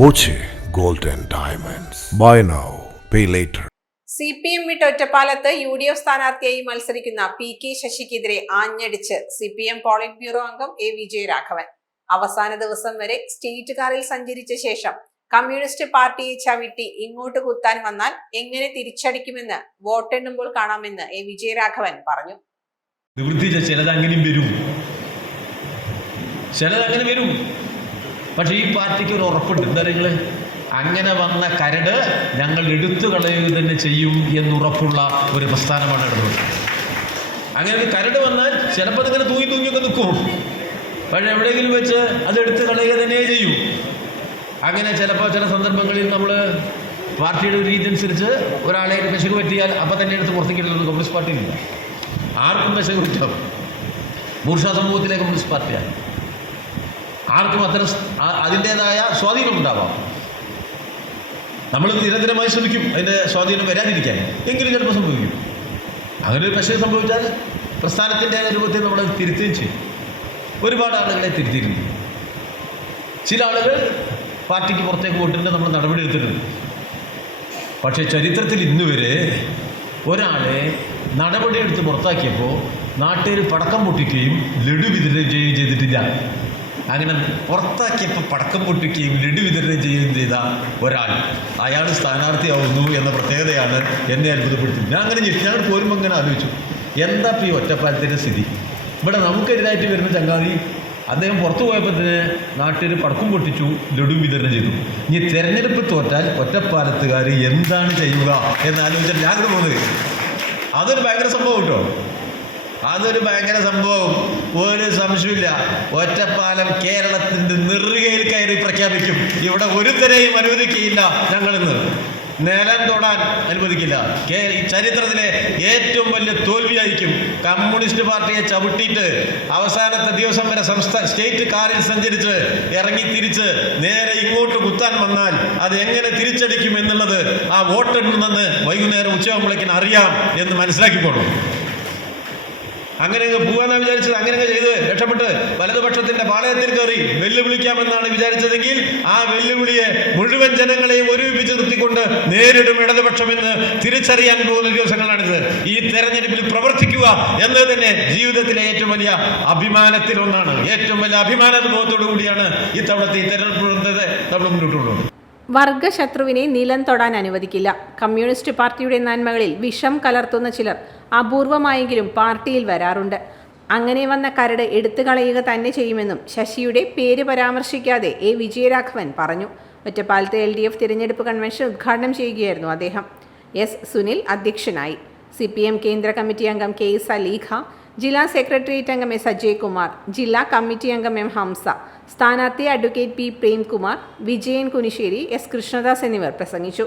Boche gold and diamonds. Buy now pay later. CPM വിട്ട് ഒറ്റപ്പാലത്ത് UDF സ്ഥാനാർത്ഥിയായി മത്സരിക്കുന്ന PK ശശിക്കെതിരെ ആഞ്ഞടിച്ച് CPM പോളിറ്റ് ബ്യൂറോ അംഗം A. വിജയരാഘവൻ. അവസാന ദിവസം വരെ സ്റ്റേറ്റ് കാറിൽ സഞ്ചരിച്ച ശേഷം കമ്മ്യൂണിസ്റ്റ് പാർട്ടിയെ ചവിട്ടി ഇങ്ങോട്ട് കുത്താൻ വന്നാൽ എങ്ങനെ തിരിച്ചടിക്കുമെന്ന് വോട്ടെണ്ണുമ്പോൾ കാണാമെന്ന് A. വിജയരാഘവൻ പറഞ്ഞു. ചിലതങ്ങനെ വരും. പക്ഷെ ഈ പാർട്ടിക്ക് ഒരു ഉറപ്പുണ്ട്. എന്താ നിങ്ങൾ അങ്ങനെ വന്ന കരട് ഞങ്ങൾ എടുത്തു കളയുക തന്നെ ചെയ്യും എന്നുറപ്പുള്ള ഒരു പ്രസ്ഥാനമാണ് ഇടതുപക്ഷം. അങ്ങനെ ഒരു കരട് വന്നാൽ ചിലപ്പോൾ അതിങ്ങനെ തൂങ്ങിയൊക്കെ നിൽക്കും. പക്ഷെ എവിടെയെങ്കിലും വെച്ച് അത് എടുത്തു കളയുക തന്നെ ചെയ്യും. അങ്ങനെ ചിലപ്പോൾ ചില സന്ദർഭങ്ങളിൽ നമ്മൾ പാർട്ടിയുടെ ഒരു രീതി അനുസരിച്ച് ഒരാളെ പെശക് പറ്റിയാൽ അപ്പം തന്നെ എടുത്ത് പുറത്തേക്ക് ഇടുന്നത് കമ്മ്യൂണിസ്റ്റ് പാർട്ടിയിലില്ല. ആർക്കും പെശക് പറ്റാം. ബൂർഷ്വാ സമൂഹത്തിലെ കമ്മ്യൂണിസ്റ്റ് പാർട്ടിയാണ്. ആർക്കും അത്തരം അതിൻ്റേതായ സ്വാധീനം ഉണ്ടാവാം. നമ്മൾ നിരന്തരമായി ശ്രമിക്കും അതിൻ്റെ സ്വാധീനം വരാതിരിക്കാൻ. എങ്കിലും ചിലപ്പോൾ സംഭവിക്കും. അങ്ങനെ ഒരു പ്രശ്നം സംഭവിച്ചാൽ പ്രസ്ഥാനത്തിൻ്റെ രൂപത്തിൽ നമ്മൾ തിരുത്തുകയും ചെയ്യും. ഒരുപാട് ആളുകളെ തിരുത്തിയിട്ടുണ്ട്. ചില ആളുകൾ പാർട്ടിക്ക് പുറത്തേക്ക് പോയിട്ടുണ്ട്, നമ്മൾ നടപടി എടുത്തിട്ടുണ്ട്. പക്ഷേ ചരിത്രത്തിൽ ഇന്നുവരെ ഒരാളെ നടപടിയെടുത്ത് പുറത്താക്കിയപ്പോൾ നാട്ടുകാർ പടക്കം പൊട്ടിക്കുകയും ലഡു വിതരണം ചെയ്യുകയും ചെയ്തിട്ടില്ല. അങ്ങനെ പുറത്താക്കിയപ്പോൾ പടക്കം പൊട്ടിക്കുകയും ലഡു വിതരണം ചെയ്യുകയും ചെയ്ത ഒരാൾ അയാൾ സ്ഥാനാർത്ഥിയാവുന്നു എന്ന പ്രത്യേകതയാണ് എന്നെ അത്ഭുതപ്പെടുത്തുന്നത്. ഞാൻ പോരുമ്പോൾ അങ്ങനെ ആലോചിച്ചു, എന്താ ഈ ഒറ്റപ്പാലത്തിൻ്റെ സ്ഥിതി? ഇവിടെ നമുക്കെതിരായിട്ട് വരുന്ന ചങ്ങാതി അദ്ദേഹം പുറത്തു പോയപ്പോൾ തന്നെ നാട്ടിൽ പടക്കം പൊട്ടിച്ചു, ലഡു വിതരണം ചെയ്തു. ഇനി തെരഞ്ഞെടുപ്പ് തോറ്റാൽ ഒറ്റപ്പാലത്തുകാർ എന്താണ് ചെയ്യുക എന്നാലോചിച്ചാൽ ഞാനിവിടെ പോകുന്നത്. അതൊരു ഭയങ്കര സംഭവം കേട്ടോ. അതൊരു ഭയങ്കര സംഭവം, ഒരു സംശയമില്ല. ഒറ്റപ്പാലം കേരളത്തിൻ്റെ നെറുകയിൽ കയറി പ്രഖ്യാപിക്കും. ഇവിടെ ഒരുത്തരെയും അനുവദിക്കുകയില്ല, ഞങ്ങളിന്ന് നിലം തൊടാൻ അനുവദിക്കില്ല. ഈ ചരിത്രത്തിലെ ഏറ്റവും വലിയ തോൽവിയായിരിക്കും. കമ്മ്യൂണിസ്റ്റ് പാർട്ടിയെ ചവിട്ടിയിട്ട് അവസാനത്തെ ദിവസം വരെ സ്റ്റേറ്റ് കാറിൽ സഞ്ചരിച്ച് ഇറങ്ങി തിരിച്ച് നേരെ ഇങ്ങോട്ട് കുത്താൻ വന്നാൽ അത് എങ്ങനെ തിരിച്ചടിക്കും എന്നുള്ളത് ആ വോട്ടെണ്ണുന്നെന്ന് വൈകുന്നേരം ഉച്ചയാകുമ്പോഴേക്കും അറിയാം എന്ന് മനസ്സിലാക്കിക്കോളും. അങ്ങനെ പോകാനാണ് വിചാരിച്ചത്. അങ്ങനെ ചെയ്ത് രക്ഷപ്പെട്ട് വലതുപക്ഷത്തിന്റെ പാളയത്തിൽ കയറി വെല്ലുവിളിക്കാമെന്നാണ് വിചാരിച്ചതെങ്കിൽ ആ വെല്ലുവിളിയെ മുഴുവൻ ജനങ്ങളെയും ഒരുമിച്ച് നിർത്തിക്കൊണ്ട് നേരിടും ഇടതുപക്ഷമെന്ന് തിരിച്ചറിയാൻ പോകുന്ന ദിവസങ്ങളാണിത്. ഈ തെരഞ്ഞെടുപ്പിൽ പ്രവർത്തിക്കുക എന്നത് തന്നെ ജീവിതത്തിലെ ഏറ്റവും വലിയ അഭിമാനത്തിലൊന്നാണ്. ഏറ്റവും വലിയ അഭിമാനാനുഭവത്തോടു കൂടിയാണ് ഇത്തവണത്തെ ഈ തെരഞ്ഞെടുപ്പ് നമ്മൾ മുന്നോട്ടുള്ളത്. വർഗശത്രുവിനെ നിലം തൊടാൻ അനുവദിക്കില്ല. കമ്മ്യൂണിസ്റ്റ് പാർട്ടിയുടെ നന്മകളിൽ വിഷം കലർത്തുന്ന ചിലർ അപൂർവമായെങ്കിലും പാർട്ടിയിൽ വരാറുണ്ട്. അങ്ങനെ വന്ന കരട് എടുത്തു കളയുക തന്നെ ചെയ്യുമെന്നും ശശിയുടെ പേര് പരാമർശിക്കാതെ A. വിജയരാഘവൻ പറഞ്ഞു. ഒറ്റപ്പാലത്തെ LDF തിരഞ്ഞെടുപ്പ് കൺവെൻഷൻ ഉദ്ഘാടനം ചെയ്യുകയായിരുന്നു അദ്ദേഹം. S. സുനിൽ അധ്യക്ഷനായി. CPM കേന്ദ്ര കമ്മിറ്റി അംഗം K. സലീഖ, ജില്ലാ സെക്രട്ടേറിയറ്റ് അംഗം S. അജയ്കുമാർ, ജില്ലാ കമ്മിറ്റി അംഗം M. ഹംസ, സ്ഥാനാർത്ഥി advocate P. Premkumar, Vijayan Kunissery, S. Krishnadas എന്നിവർ പ്രസംഗിച്ചു.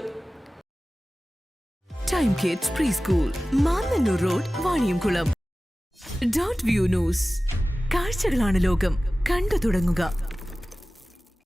Time kids pre school, Mannannur road, Vaniyamkulam. Dot view news. കാഴ്ചകളാണ് ലോകം, കണ്ടു തുടങ്ങുക.